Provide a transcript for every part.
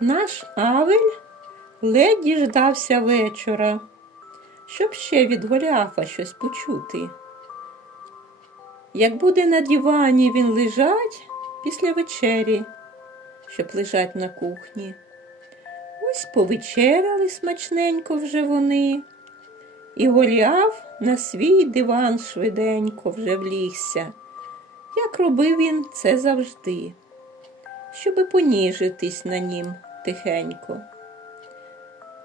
Наш Авель ледь діждався вечора, щоб ще від Голіафа щось почути. Як буде на дивані він лежать після вечері, щоб лежать на кухні. Ось повечеряли смачненько вже вони, і Голіаф на свій диван швиденько вже влігся, як робив він це завжди, щоби поніжитись на нім тихенько.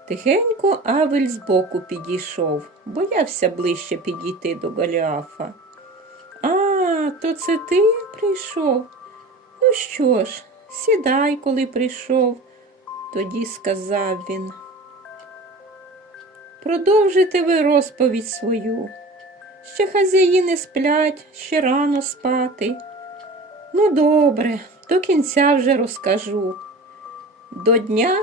Тихенько Авель збоку підійшов, боявся ближче підійти до Голіафа. А, то це ти прийшов? Ну що ж, сідай, коли прийшов, тоді сказав він. Продовжите ви розповідь свою. Ще хазяїни сплять, ще рано спати. Ну, добре, до кінця вже розкажу. До дня,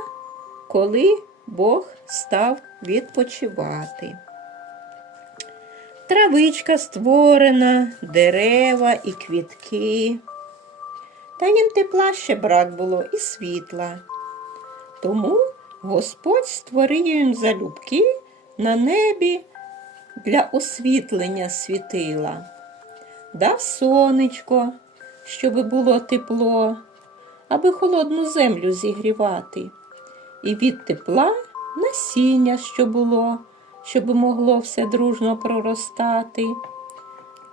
коли Бог став відпочивати. Травичка створена, дерева і квітки. Та їм тепла ще брак було і світла. Тому Господь створив їм залюбки на небі для освітлення світила. Дав сонечко, щоби було тепло, аби холодну землю зігрівати. І від тепла насіння, що було, щоб могло все дружно проростати.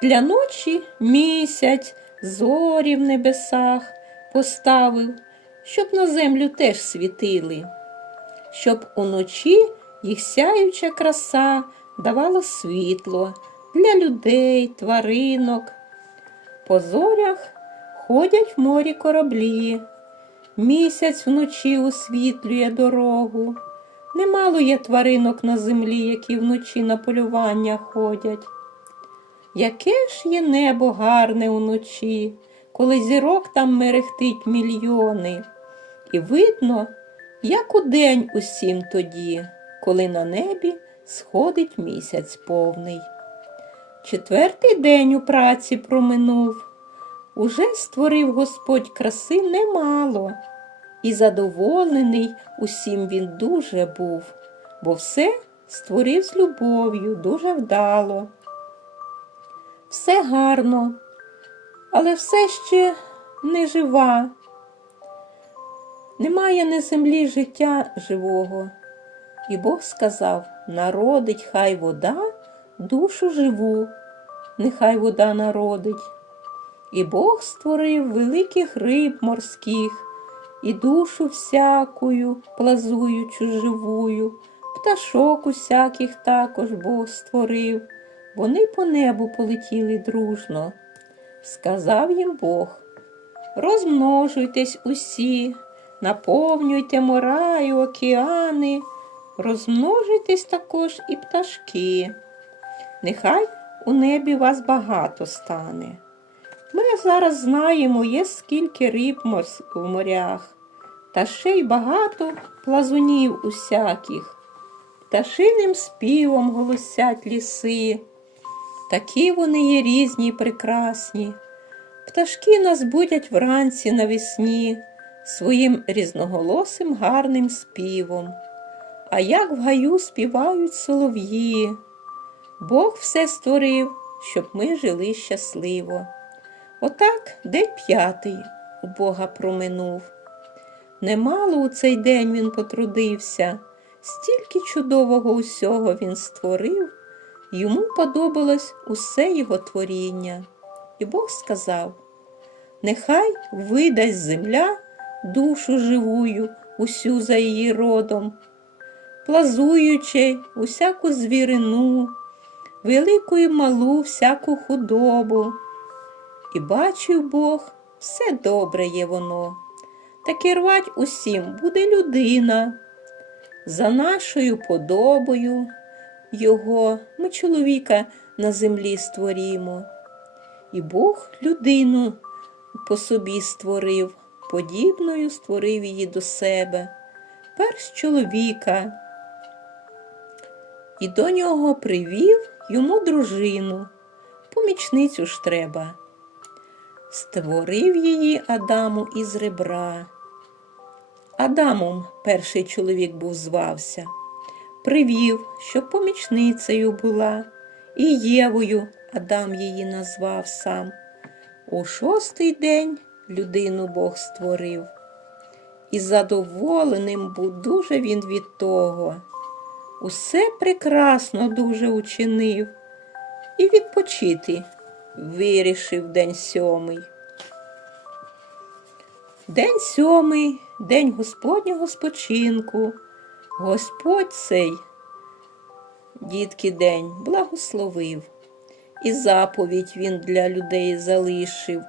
Для ночі місяць зорі в небесах поставив, щоб на землю теж світили, щоб уночі їх сяюча краса давала світло для людей, тваринок. По зорях ходять в морі кораблі, місяць вночі освітлює дорогу. Немало є тваринок на землі, які вночі на полювання ходять. Яке ж є небо гарне уночі, коли зірок там мерехтить мільйони, і видно, як удень усім тоді, коли на небі сходить місяць повний. Четвертий день у праці проминув. Уже створив Господь краси немало, і задоволений усім він дуже був, бо все створив з любов'ю дуже вдало. Все гарно, але все ще не жива. Немає на землі життя живого. І Бог сказав: народить хай вода, душу живу, нехай вода народить. І Бог створив великих риб морських, і душу всякую, плазуючу живую, пташок усяких також Бог створив. Вони по небу полетіли дружно. Сказав їм Бог: розмножуйтесь усі, наповнюйте мора й океани, розмножуйтесь також і пташки. Нехай у небі вас багато стане. Ми зараз знаємо, є скільки риб в морях, та ще й багато плазунів усяких. Пташиним співом голосять ліси. Такі вони є різні й прекрасні. Пташки нас будять вранці навесні своїм різноголосим гарним співом. А як в гаю співають солов'ї. Бог все створив, щоб ми жили щасливо. Отак день п'ятий у Бога проминув. Немало у цей день він потрудився, стільки чудового усього він створив, йому подобалось усе його творіння. І Бог сказав: Нехай видасть земля душу живую, усю за її родом, плазуючи усяку звірину, велику і малу всяку худобу. І бачив Бог, все добре є воно, та керувати усім буде людина. За нашою подобою його ми чоловіка на землі створімо. І Бог людину по собі створив, подібною створив її до себе, перш чоловіка, і до нього привів йому дружину, помічницю ж треба. Створив її Адаму із ребра, Адамом перший чоловік був звався. Привів, щоб помічницею була, і Євою Адам її назвав сам. У шостий день людину Бог створив. І задоволеним був дуже він від того. Усе прекрасно дуже учинив, і відпочити вирішив день сьомий. День сьомий, день Господнього спочинку. Господь цей, дітки день, благословив, і заповідь він для людей залишив,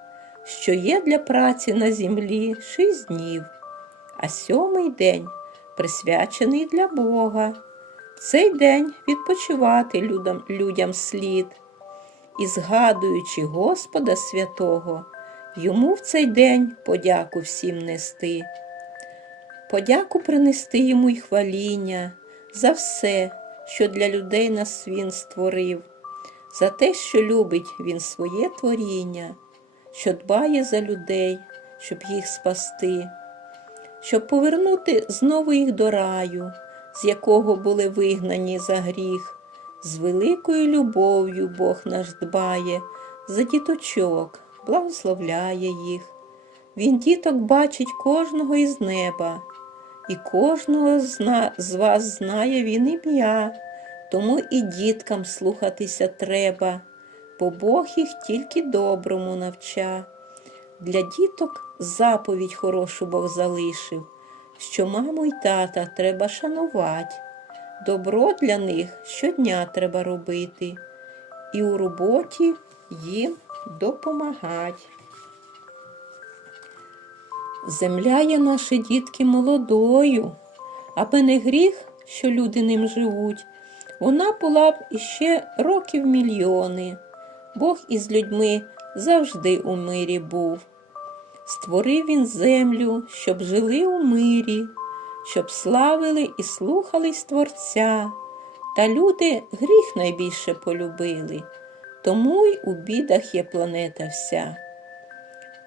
що є для праці на землі шість днів, а сьомий день присвячений для Бога. Цей день відпочивати людям, людям слід, і згадуючи Господа святого, йому в цей день подяку всім нести. Подяку принести йому й хваління за все, що для людей нас він створив, за те, що любить він своє творіння, що дбає за людей, щоб їх спасти, щоб повернути знову їх до раю, з якого були вигнані за гріх. З великою любов'ю Бог наш дбає за діточок, благословляє їх. Він діток бачить кожного із неба, і кожного з вас знає він ім'я, тому і діткам слухатися треба, бо Бог їх тільки доброму навча. Для діток заповідь хорошу Бог залишив, що маму й тата треба шанувати. Добро для них щодня треба робити, і у роботі їм допомагати. Земля є наші дітки молодою, аби не гріх, що люди ним живуть, вона була б іще років мільйони. Бог із людьми завжди у мирі був. Створив він землю, щоб жили у мирі, щоб славили і слухались Творця. Та люди гріх найбільше полюбили, тому й у бідах є планета вся.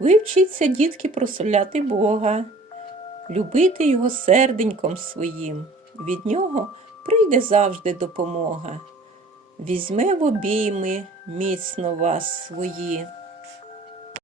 Ви вчіться, дітки, прославляти Бога, любити Його серденьком своїм. Від нього прийде завжди допомога. Візьме в обійми міцно вас свої.